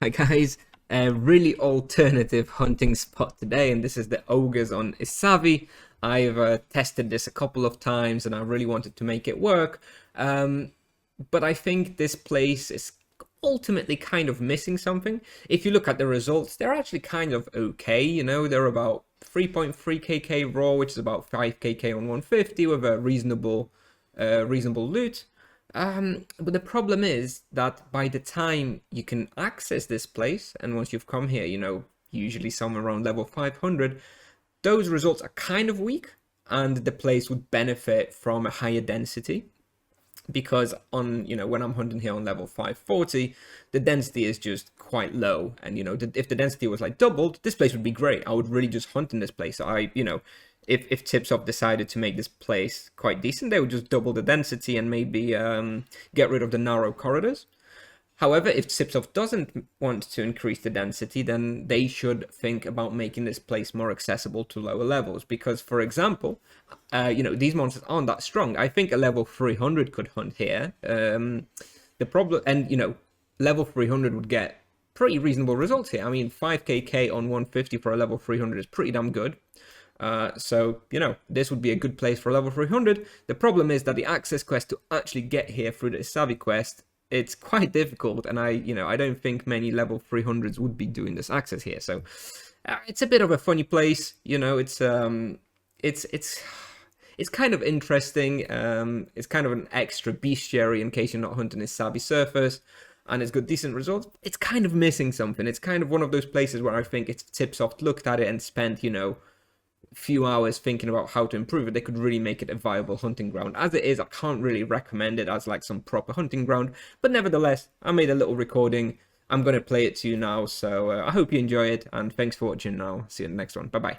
Hi guys, a really alternative hunting spot today, and this is the Ogres on Issavi. I've tested this a couple of times and I really wanted to make it work, but I think this place is ultimately kind of missing something. If you look at the results, they're actually kind of okay, they're about 3.3 kk raw, which is about 5 kk on 150 with a reasonable loot. But the problem is that by the time you can access this place, and once you've come here, usually somewhere around level 500, those results are kind of weak, and the place would benefit from a higher density. Because when I'm hunting here on level 540, the density is just quite low. And, if the density was like doubled, this place would be great. I would really just hunt in this place. If Tipsoft decided to make this place quite decent, they would just double the density and maybe get rid of the narrow corridors. However, if Tipsoft doesn't want to increase the density, then they should think about making this place more accessible to lower levels. Because, for example, these monsters aren't that strong. I think a level 300 could hunt here. The problem, and level 300 would get pretty reasonable results here. I mean, 5kk on 150 for a level 300 is pretty damn good. So, this would be a good place for level 300. The problem is that the access quest to actually get here through the Issavi quest, it's quite difficult, and I don't think many level 300s would be doing this access here. So, it's a bit of a funny place. It's kind of interesting. It's kind of an extra bestiary in case you're not hunting Issavi surface, and it's got decent results. It's kind of missing something. It's kind of one of those places where I think if Tipsoft looked at it and spent, few hours thinking about how to improve it, they could really make it a viable hunting ground. As it is, I can't really recommend it as like some proper hunting ground, but nevertheless, I made a little recording. I'm going to play it to you now, so I hope you enjoy it, and thanks for watching now. See you in the next one. Bye bye.